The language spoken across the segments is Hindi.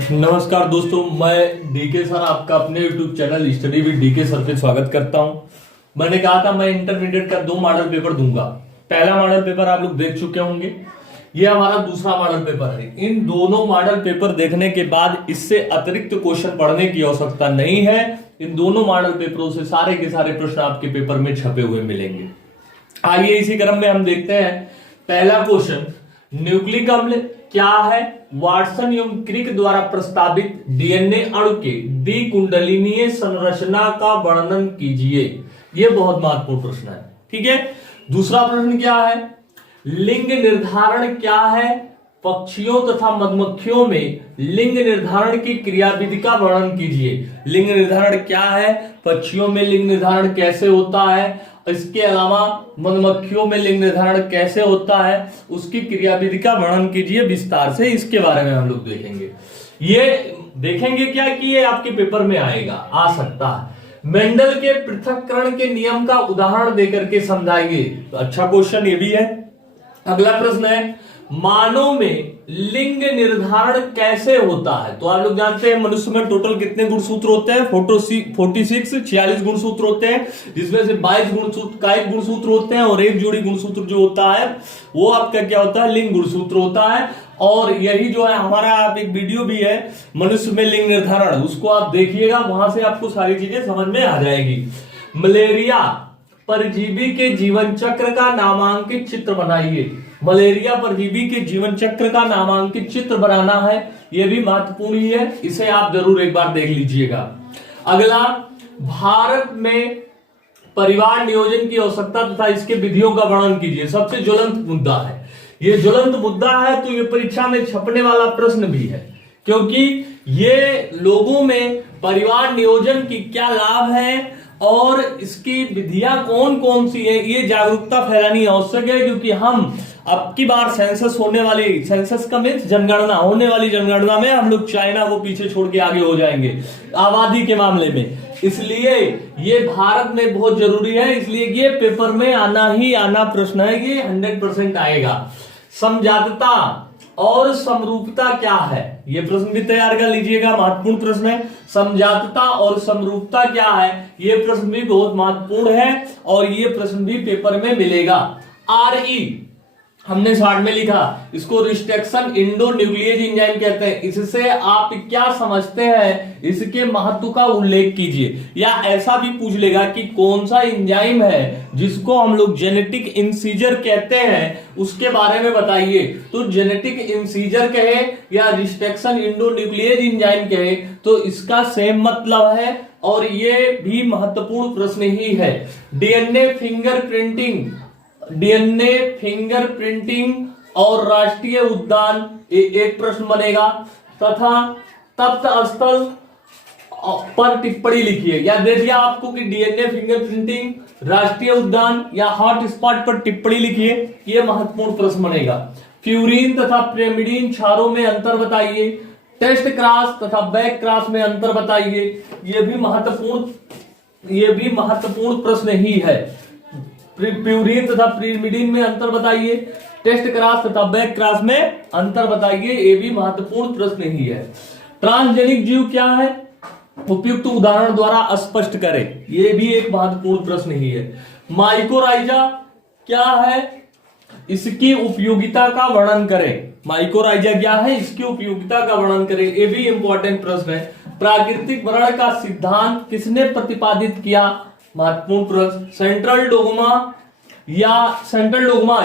नमस्कार दोस्तों, मैं डीके सर आपका अपने YouTube channel study with DK sir पे स्वागत करता हूं। मैंने कहा था मैं इंटरमीडिएट का 2 मॉडल पेपर दूंगा। पहला मॉडल पेपर आप लोग देख चुके होंगे, ये हमारा दूसरा मॉडल पेपर है। इन दोनों मॉडल पेपर देखने के बाद इससे अतिरिक्त क्वेश्चन पढ़ने की आवश्यकता नहीं है। इन दोनों मॉडल पेपरों से सारे के सारे प्रश्न आपके पेपर में छपे हुए मिलेंगे। आइए इसी क्रम में हम देखते हैं पहला क्वेश्चन। न्यूक्लिक अम्ल क्या है? वाटसन एवं क्रिक द्वारा प्रस्तावित डीएनए अणु के द्विकुंडलीय संरचना का वर्णन कीजिए। यह बहुत महत्वपूर्ण प्रश्न है। ठीक है, दूसरा प्रश्न क्या है? लिंग निर्धारण क्या है? पक्षियों तथा मधुमक्खियों में लिंग निर्धारण की क्रियाविधि का वर्णन कीजिए। लिंग निर्धारण क्या है? पक्षियों में लिंग निर्धारण कैसे होता है? इसके अलावा मधुमक्खियों में लिंग निर्धारण कैसे होता है, उसकी क्रियाविधि का वर्णन कीजिए विस्तार से। इसके बारे में हम लोग देखेंगे। ये देखेंगे क्या कि ये आपके पेपर में आएगा, आ सकता है। मेंडल के पृथक्करण के नियम का उदाहरण देकर के समझाएंगे। तो अच्छा क्वेश्चन ये भी है। अगला प्रश्न है, मानव में लिंग निर्धारण कैसे होता है? तो आप लोग जानते हैं मनुष्य में टोटल कितने गुणसूत्र होते हैं? 46 गुणसूत्र होते हैं, जिसमें से 22 कायिक गुणसूत्र होते हैं और एक जोड़ी गुणसूत्र जो होता है वो आपका क्या होता है? लिंग गुणसूत्र होता है। और यही जो है हमारा आप एक वीडियो भी है मनुष्य में लिंग निर्धारण, उसको आप देखिएगा, वहां से आपको सारी चीजें समझ में आ जाएगी। मलेरिया परजीवी के जीवन चक्र का नामांकित चित्र बनाइए। मलेरिया परजीवी के जीवन चक्र का नामांकित चित्र बनाना है, यह भी महत्वपूर्ण ही है, इसे आप जरूर एक बार देख लीजिएगा। अगला, भारत में परिवार नियोजन की आवश्यकता तथा इसके विधियों का वर्णन कीजिए। सबसे ज्वलंत मुद्दा है, यह ज्वलंत मुद्दा है, तो यह परीक्षा में छपने वाला प्रश्न भी है, क्योंकि ये लोगों में परिवार नियोजन की क्या लाभ है और इसकी विधियां कौन कौन सी है, ये जागरूकता फैलानी आवश्यक है। क्योंकि हम अब की बार सेंसस का मीन्स जनगणना होने वाली जनगणना में हम लोग चाइना को पीछे छोड़ के आगे हो जाएंगे आबादी के मामले में। इसलिए ये भारत में बहुत जरूरी है, इसलिए ये पेपर में आना ही आना प्रश्न है, ये 100% आएगा। समजातता और समरूपता क्या है? यह प्रश्न भी तैयार कर लीजिएगा, महत्वपूर्ण प्रश्न है। समजातता और समरूपता क्या है? यह प्रश्न भी बहुत महत्वपूर्ण है और यह प्रश्न भी पेपर में मिलेगा। आरई हमने शॉर्ट में लिखा, इसको रिस्ट्रक्शन इंडो न्यूक्लियेज एंजाइम कहते हैं। इससे आप क्या समझते हैं, इसके महत्व का उल्लेख कीजिए। या ऐसा भी पूछ लेगा कि कौन सा एंजाइम है जिसको हम लोग जेनेटिक इंसीजर कहते हैं, उसके बारे में बताइए। तो जेनेटिक इंसीजर कहे या रिस्ट्रक्शन इंडो न्यूक्लियेज एंजाइम कहे तो इसका सेम मतलब है और ये भी महत्वपूर्ण प्रश्न ही है। डीएनए फिंगरप्रिंटिंग और राष्ट्रीय उद्यान एक प्रश्न बनेगा। तथा तप्त स्थल पर टिप्पणी लिखिए। या दे दिया आपको कि डीएनए फिंगरप्रिंटिंग, राष्ट्रीय उद्यान या हॉट स्पॉट पर टिप्पणी लिखिए, यह महत्वपूर्ण प्रश्न बनेगा। फ्यूरिन तथा पिरिमिडीन क्षारों में अंतर बताइए। टेस्ट क्रॉस तथा बैक क्रॉस में अंतर बताइए, यह भी महत्वपूर्ण प्रश्न ही है। प्यूरिन तथा पिरिमिडीन में अंतर बताइए, टेस्ट क्रॉस तथा बैक क्रॉस में अंतर बताइए, ये भी महत्वपूर्ण प्रश्न ही है। ट्रांसजेनिक जीव क्या है? उपयुक्त उदाहरण द्वारा स्पष्ट करें, यह भी एक महत्वपूर्ण प्रश्न ही है। माइकोराइजा क्या है? इसकी उपयोगिता का वर्णन करें। माइकोराइजा क्या है? इसकी उपयोगिता का वर्णन करें, ये भी इंपॉर्टेंट प्रश्न है। प्राकृतिक वर्ण का सिद्धांत किसने प्रतिपादित किया? महत्वपूर्ण प्रश्न। सेंट्रल डोग्मा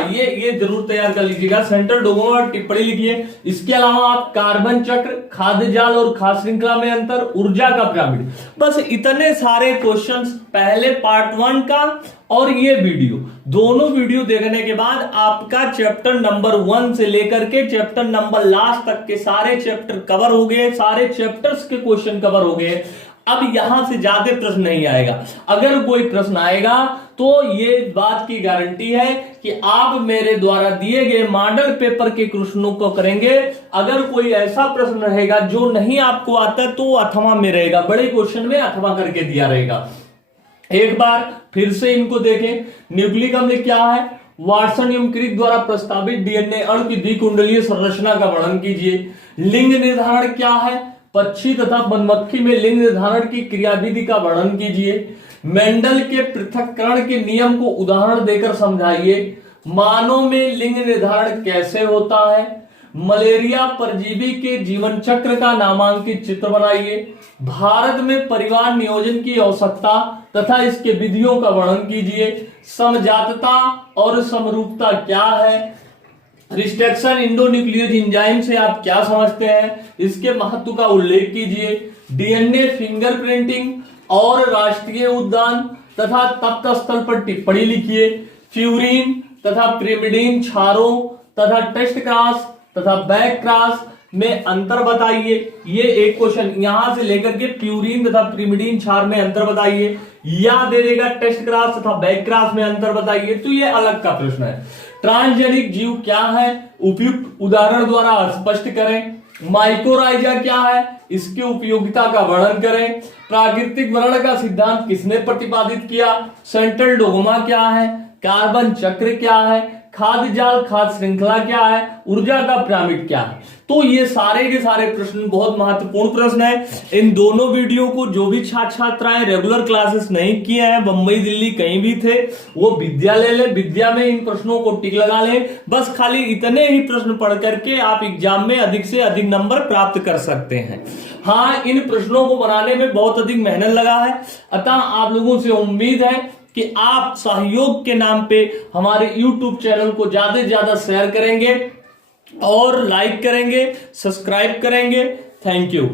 ये जरूर तैयार कर लीजिएगा। सेंट्रल डोग्मा पर टिप्पणी लिखिए। इसके अलावा आप कार्बन चक्र, खाद्य जाल और खाद्य श्रृंखला में अंतर, ऊर्जा का पिरामिड, बस इतने सारे क्वेश्चंस पहले पार्ट 1 का और ये वीडियो, दोनों वीडियो देखने के बाद आपका चैप्टर नंबर 1 से लेकर के चैप्टर नंबर लास्ट तक के सारे चैप्टर कवर हो गए, सारे चैप्टर्स के क्वेश्चन कवर हो गए। अब यहां से ज्यादा प्रश्न नहीं आएगा। अगर कोई प्रश्न आएगा तो ये बात की गारंटी है कि आप मेरे द्वारा दिए गए मॉडल पेपर के क्वेश्चनों को करेंगे। अगर कोई ऐसा प्रश्न रहेगा जो नहीं आपको आता तो अथवा में रहेगा, बड़े क्वेश्चन में अथवा करके दिया रहेगा। एक बार फिर से इनको देखें। न्यूक्लिक अम्ल क्या है? वाटसन एवं क्रिक द्वारा प्रस्तावित डीएनए अणु की द्विकुंडलीय संरचना का वर्णन कीजिए। लिंग निर्धारण क्या है? पक्षी तथा मधुमक्खी में लिंग निर्धारण की क्रियाविधि का वर्णन कीजिए। मेंडल के पृथक्करण के नियम को उदाहरण देकर समझाइए। मानव में लिंग निर्धारण कैसे होता है? मलेरिया परजीवी के जीवन चक्र का नामांकित चित्र बनाइए। भारत में परिवार नियोजन की आवश्यकता तथा इसके विधियों का वर्णन कीजिए। समजातता और समरूपता क्या है? रिस्ट्रक्शन एंडोन्यूक्लियोज एंजाइम से आप क्या समझते हैं? इसके महत्व का उल्लेख कीजिए। डीएनए फिंगरप्रिंटिंग और राष्ट्रीय उद्यान तथा तप्त स्थल पर टिप्पणी लिखिए। फ्यूरिन तथा पिरिमिडीन क्षारों तथा टेस्ट क्रॉस तथा बैक क्रॉस में अंतर बताइए। ये एक क्वेश्चन यहां से लेकर के प्यूरिन तथा पिरिमिडीन क्षार में अंतर बताइए, या दे देगा टेस्ट क्रॉस तथा बैक क्रॉस में अंतर बताइए, तो ये अलग का प्रश्न है। ट्रांसजेनिक जीव क्या है? उपयुक्त उदाहरण द्वारा स्पष्ट करें। माइकोराइजा क्या है? इसकी उपयोगिता का वर्णन करें। प्राकृतिक वर्ण का सिद्धांत किसने प्रतिपादित किया? सेंट्रल डोगमा क्या है? कार्बन चक्र क्या है? खाद्य जाल खाद्य श्रृंखला क्या है? ऊर्जा का पिरामिड क्या है? तो ये सारे के सारे प्रश्न बहुत महत्वपूर्ण प्रश्न है। इन दोनों वीडियो को जो भी छात्र छात्राएं रेगुलर क्लासेस नहीं किए हैं, बंबई दिल्ली कहीं भी थे, वो विद्या ले ले, विद्या में इन प्रश्नों को टिक लगा ले। बस खाली इतने ही प्रश्न पढ़ करके आप एग्जाम में अधिक से अधिक नंबर प्राप्त कर सकते हैं। हाँ, इन प्रश्नों को बनाने में बहुत अधिक मेहनत लगा है, अतः आप लोगों से उम्मीद है कि आप सहयोग के नाम पे हमारे YouTube चैनल को ज्यादा से ज्यादा शेयर करेंगे और लाइक करेंगे, सब्सक्राइब करेंगे। Thank you.